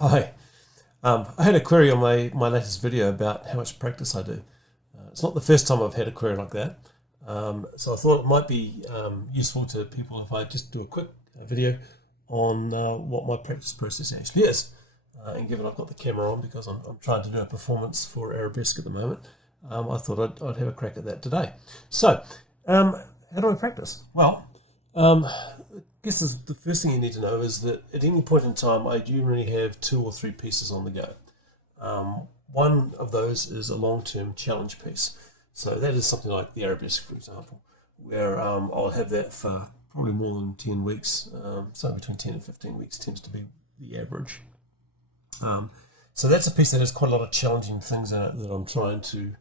Hi. I had a query on my latest video about how much practice I do. It's not the first time I've had a query like that. So I thought it might be useful to people if I just do a quick video on what my practice process actually is. And given I've got the camera on because I'm trying to do a performance for Arabesque at the moment, I thought I'd have a crack at that today. So, how do I practice? Well, I guess the first thing you need to know is that at any point in time, I generally have 2 or 3 pieces on the go. One of those is a long-term challenge piece. So that is something like the Arabesque, for example, where I'll have that for probably more than 10 weeks. So between 10 and 15 weeks tends to be the average. So that's a piece that has quite a lot of challenging things in it that I'm trying to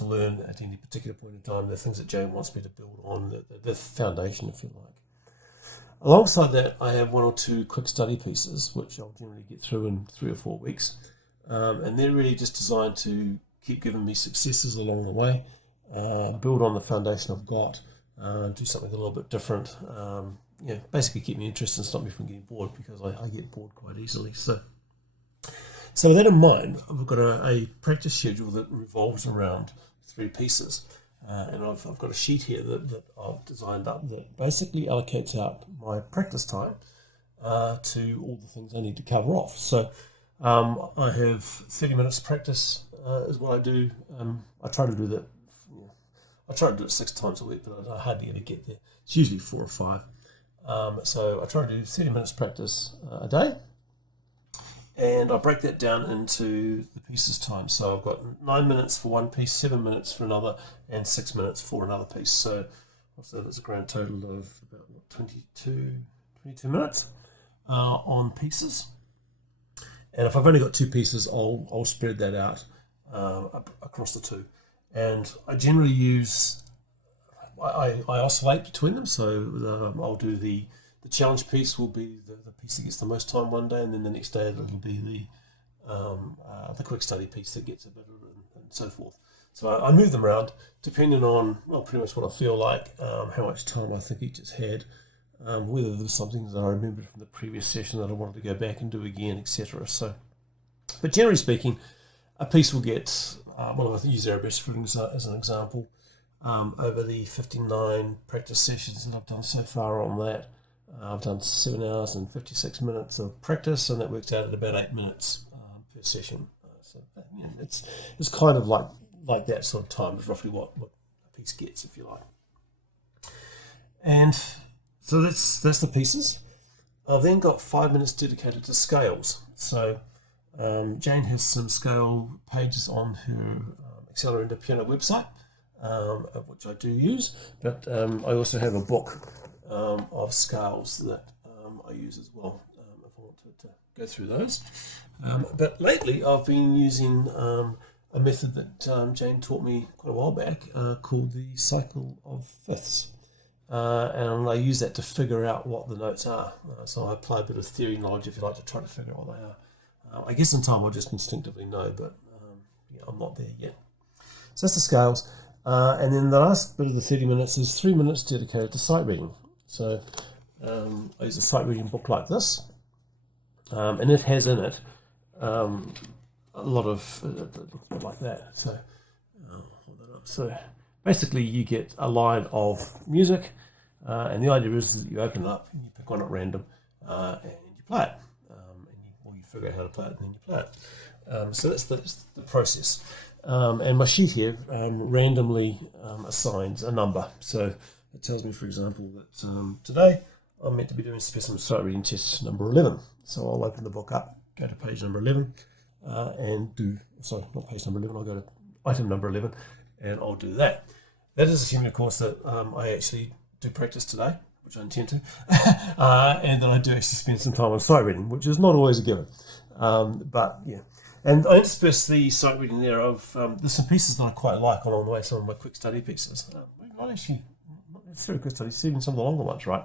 learn at any particular point in time. The things that Jane wants me to build on, the foundation, if you like. Alongside that, I have 1 or 2 quick study pieces, which I'll generally get through in 3 or 4 weeks. And they're really just designed to keep giving me successes along the way, build on the foundation I've got, do something a little bit different. Basically keep me interested and stop me from getting bored, because I get bored quite easily. So with that in mind, I've got a practice schedule that revolves around 3 pieces. And I've got a sheet here that I've designed up that basically allocates out my practice time to all the things I need to cover off. So I have 30 minutes practice is what I do. I try to do that. I try to do it 6 times a week, but I hardly ever get there. It's usually 4 or 5. So I try to do 30 minutes practice a day. And I break that down into the pieces time. So I've got 9 minutes for one piece, 7 minutes for another, and 6 minutes for another piece. So what's that? It's a grand total of about 22 minutes on pieces. And if I've only got 2 pieces, I'll spread that out across the 2. And I generally use, I oscillate between them. So I'll do the challenge piece will be the piece that gets the most time one day, and then the next day it'll be the quick study piece that gets a bit and so forth. So I move them around depending on pretty much what I feel like, how much time I think each has had, whether there's something that I remembered from the previous session that I wanted to go back and do again, etc. So, but generally speaking, a piece will get, I use Arabesque as an example, over the 59 practice sessions that I've done so far on that. I've done 7 hours and 56 minutes of practice, and that works out at about 8 minutes per session. It's kind of like that sort of time is roughly what a piece gets, if you like. And so that's the pieces. I've then got 5 minutes dedicated to scales. So Jane has some scale pages on her Accelerator Piano website, of which I do use, but I also have a book of scales that I use as well, if I want to go through those. But lately I've been using a method that Jane taught me quite a while back called the cycle of fifths. And I use that to figure out what the notes are. So I apply a bit of theory knowledge, if you like, to try to figure out what they are. I guess in time I'll just instinctively know, but I'm not there yet. So that's the scales. And then the last bit of the 30 minutes is 3 minutes dedicated to sight reading. So I use a sight reading book like this, and it has in it a lot of, it looks a bit like that. So I'll hold that up. So basically you get a line of music, and the idea is that you open it up and you pick one at random, and you play it, or you figure out how to play it and then you play it. So that's the process. And my sheet here randomly assigns a number. So it tells me, for example, that today I'm meant to be doing specimen sight reading test number 11. So I'll open the book up, go to page number 11, not page number 11, I'll go to item number 11, and I'll do that. That is assuming, of course, that I actually do practice today, which I intend to, and that I do actually spend some time on sight reading, which is not always a given. But yeah. And I intersperse the sight reading there of, there's some pieces that I quite like along the way, some of my quick study pieces. Not necessarily quick studies, even some of the longer ones, right?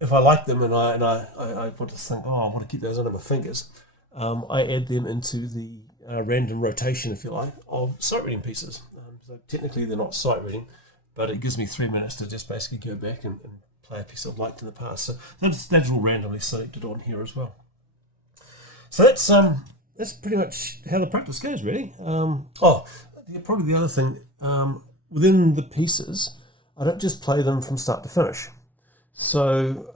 If I like them and I want to think, I want to keep those under my fingers, I add them into the random rotation, if you like, of sight reading pieces. So technically they're not sight reading, but it gives me 3 minutes to just basically go back and play a piece I've liked in the past. So that's all randomly selected on here as well. So that's pretty much how the practice goes, really. Probably the other thing, within the pieces, I don't just play them from start to finish. So,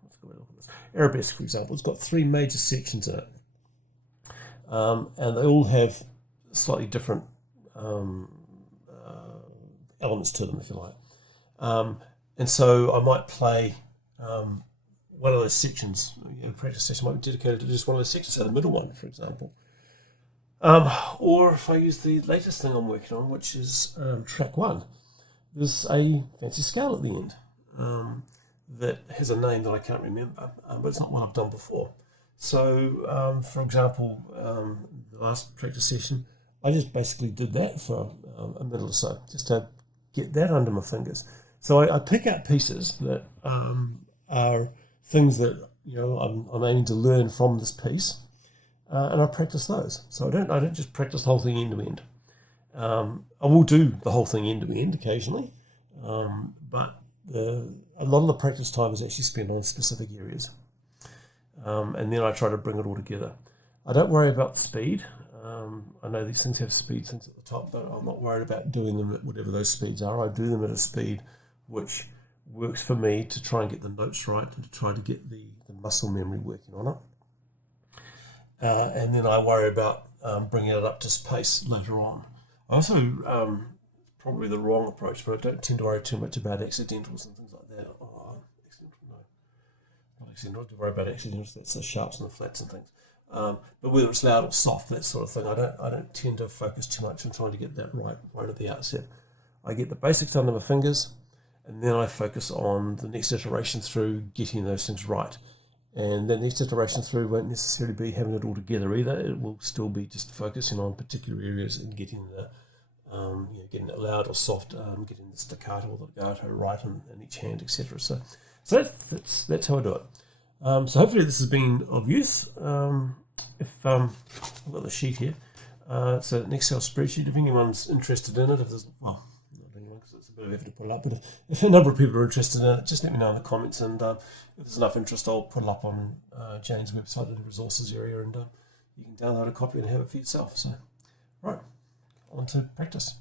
let's go look at this. Arabesque, for example, it's got 3 major sections in it, and they all have slightly different elements to them, if you like. And so I might play one of those sections. A practice session might be dedicated to just one of those sections, so the middle one, for example. Or if I use the latest thing I'm working on, which is track 1, there's a fancy scale at the end that has a name that I can't remember, but it's not one I've done before. So, for example, the last practice session, I just basically did that for a minute or so, just to get that under my fingers. So I pick out pieces that are things that I'm aiming to learn from this piece, and I practice those. So I don't just practice the whole thing end to end. I will do the whole thing end to end occasionally, but a lot of the practice time is actually spent on specific areas, and then I try to bring it all together. I don't worry about speed. I know these things have speed things at the top, but I'm not worried about doing them at whatever those speeds are. I do them at a speed which works for me to try and get the notes right and to try to get the muscle memory working on it. And then I worry about bringing it up to pace later on. I also, probably the wrong approach, but I don't tend to worry too much about accidentals and things like that. Not accidentals, to worry about accidentals, that's the sharps and the flats and things. But whether it's loud or soft, that sort of thing, I don't tend to focus too much on trying to get that right at the outset. I get the basics under my fingers, and then I focus on the next iteration through getting those things right. And the next iteration through won't necessarily be having it all together either. It will still be just focusing on particular areas and getting getting it loud or soft, getting the staccato or the legato right in each hand, etc. So that's how I do it. So hopefully this has been of use. If I've got the sheet here, it's an Excel spreadsheet. If anyone's interested in it, not anyone, because it's a bit of effort to put it up, but if a number of people are interested in it, just let me know in the comments, and if there's enough interest, I'll put it up on Jane's website in the resources area, and you can download a copy and have it for yourself. So, right, on to practice.